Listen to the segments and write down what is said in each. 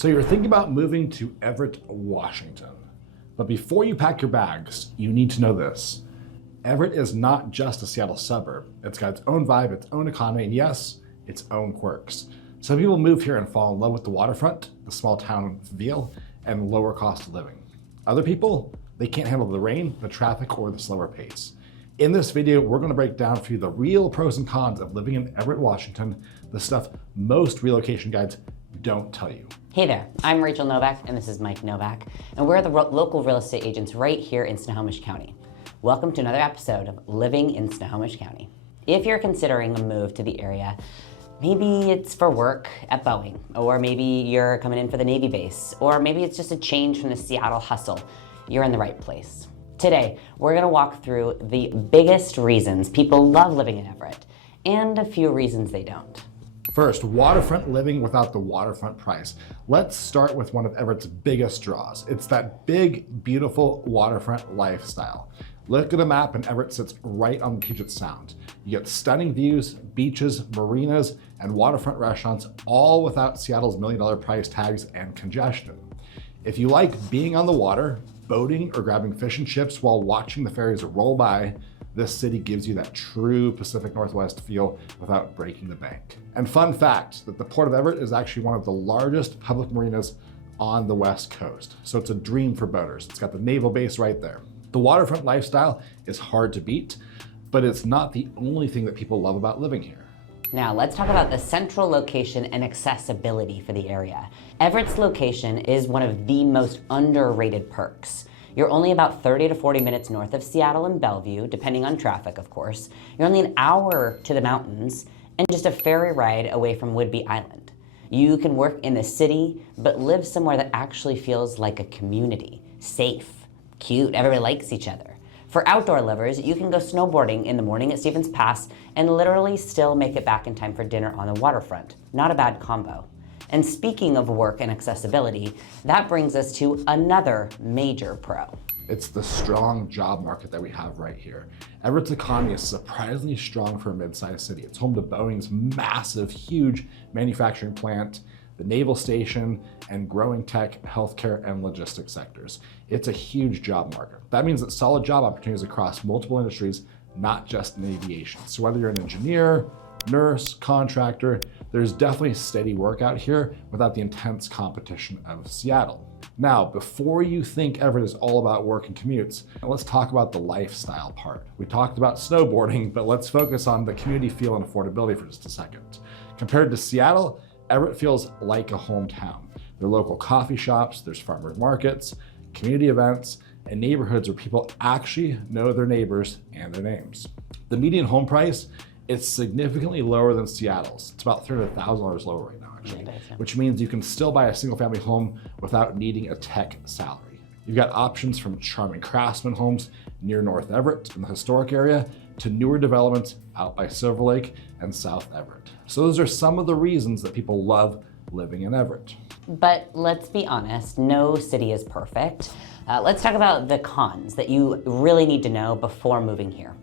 So you're thinking about moving to Everett, Washington. But before you pack your bags, you need to know this. Everett is not just a Seattle suburb. It's got its own vibe, its own economy, and yes, its own quirks. Some people move here and fall in love with the waterfront, the small town feel, and lower cost of living. Other people, they can't handle the rain, the traffic, or the slower pace. In this video, we're gonna break down for you the real pros and cons of living in Everett, Washington, the stuff most relocation guides don't tell you. Hey there, I'm Rachel Novak, and this is Mike Novak, and we're the local real estate agents right here in Snohomish County. Welcome to another episode of Living in Snohomish County. If you're considering a move to the area, maybe it's for work at Boeing, or maybe you're coming in for the Navy base, or maybe it's just a change from the Seattle hustle, you're in the right place. Today, we're gonna walk through the biggest reasons people love living in Everett, and a few reasons they don't. First, waterfront living without the waterfront price. Let's start with one of Everett's biggest draws. It's that big, beautiful waterfront lifestyle. Look at a map and Everett sits right on the Puget Sound. You get stunning views, beaches, marinas, and waterfront restaurants, all without Seattle's million-dollar price tags and congestion. If you like being on the water, boating, or grabbing fish and chips while watching the ferries roll by, this city gives you that true Pacific Northwest feel without breaking the bank. And fun fact, that the Port of Everett is actually one of the largest public marinas on the West Coast. So it's a dream for boaters. It's got the naval base right there. The waterfront lifestyle is hard to beat, but it's not the only thing that people love about living here. Now let's talk about the central location and accessibility for the area. Everett's location is one of the most underrated perks. You're only about 30 to 40 minutes north of Seattle and Bellevue, depending on traffic, of course. You're only an hour to the mountains and just a ferry ride away from Whidbey Island. You can work in the city, but live somewhere that actually feels like a community. Safe, cute, everybody likes each other. For outdoor lovers, you can go snowboarding in the morning at Stevens Pass and literally still make it back in time for dinner on the waterfront. Not a bad combo. And speaking of work and accessibility, that brings us to another major pro. It's the strong job market that we have right here. Everett's economy is surprisingly strong for a mid-sized city. It's home to Boeing's massive, huge manufacturing plant, the naval station, and growing tech, healthcare, and logistics sectors. It's a huge job market. That means that solid job opportunities across multiple industries, not just in aviation. So whether you're an engineer, nurse, contractor, there's definitely steady work out here without the intense competition of Seattle. Now, before you think Everett is all about work and commutes, let's talk about the lifestyle part. We talked about snowboarding, but let's focus on the community feel and affordability for just a second. Compared to Seattle, Everett feels like a hometown. There are local coffee shops, there's farmers markets, community events, and neighborhoods where people actually know their neighbors and their names. The median home price, it's significantly lower than Seattle's. It's about $300,000 lower right now, actually, which means you can still buy a single family home without needing a tech salary. You've got options from charming craftsman homes near North Everett in the historic area to newer developments out by Silver Lake and South Everett. So those are some of the reasons that people love living in Everett. But let's be honest, no city is perfect. Let's talk about the cons that you really need to know before moving here.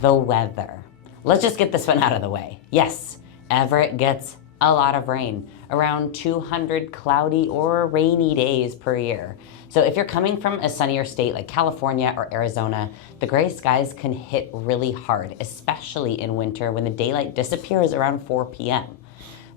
The weather. Let's just get this one out of the way. Yes, Everett gets a lot of rain, around 200 cloudy or rainy days per year. So if you're coming from a sunnier state like California or Arizona, the gray skies can hit really hard, especially in winter when the daylight disappears around 4 p.m.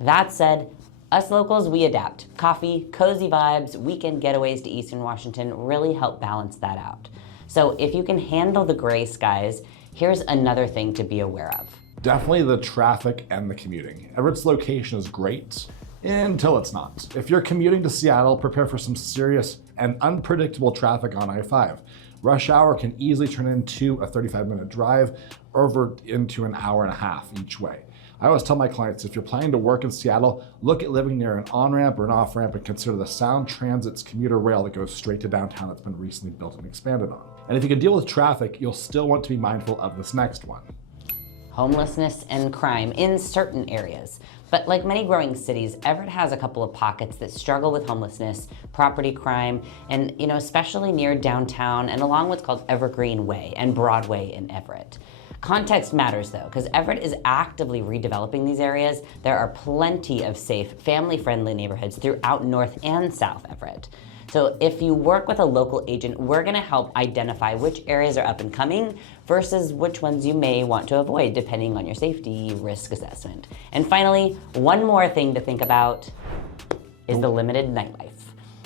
That said, us locals, we adapt. Coffee, cozy vibes, weekend getaways to Eastern Washington really help balance that out. So if you can handle the gray skies, here's another thing to be aware of. Definitely the traffic and the commuting. Everett's location is great until it's not. If you're commuting to Seattle, prepare for some serious and unpredictable traffic on I-5. Rush hour can easily turn into a 35-minute drive over into an hour and a half each way. I always tell my clients, if you're planning to work in Seattle, look at living near an on-ramp or an off-ramp and consider the Sound Transit's commuter rail that goes straight to downtown that's been recently built and expanded on. And if you can deal with traffic, you'll still want to be mindful of this next one. Homelessness and crime in certain areas. But like many growing cities, Everett has a couple of pockets that struggle with homelessness, property crime, and especially near downtown and along what's called Evergreen Way and Broadway in Everett. Context matters though, because Everett is actively redeveloping these areas. There are plenty of safe, family-friendly neighborhoods throughout North and South Everett. So if you work with a local agent, we're gonna help identify which areas are up and coming versus which ones you may want to avoid depending on your safety risk assessment. And finally, one more thing to think about is the limited nightlife.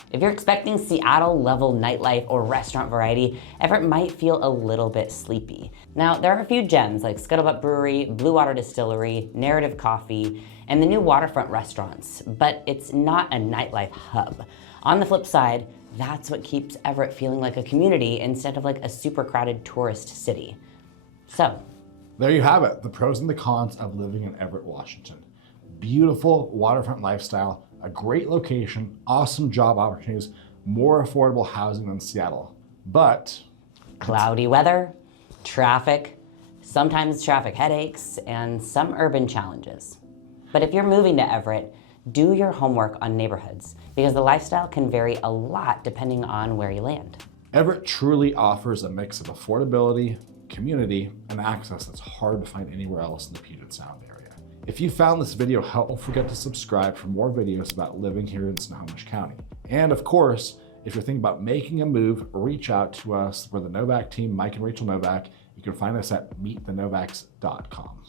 If you're expecting Seattle-level nightlife or restaurant variety, Everett might feel a little bit sleepy. Now, there are a few gems like Scuttlebutt Brewery, Blue Water Distillery, Narrative Coffee, and the new Waterfront restaurants, but it's not a nightlife hub. On the flip side, that's what keeps Everett feeling like a community instead of like a super crowded tourist city. So, there you have it, the pros and the cons of living in Everett, Washington. Beautiful waterfront lifestyle, a great location, awesome job opportunities, more affordable housing than Seattle. But cloudy weather, traffic, sometimes traffic headaches, and some urban challenges. But if you're moving to Everett, do your homework on neighborhoods because the lifestyle can vary a lot depending on where you land. Everett truly offers a mix of affordability, community, and access that's hard to find anywhere else in the Puget Sound area. If you found this video helpful, don't forget to subscribe for more videos about living here in Snohomish County. And of course, if you're thinking about making a move, reach out to us. We're the Novak team, Mike and Rachel Novak. You can find us at meetthenovaks.com.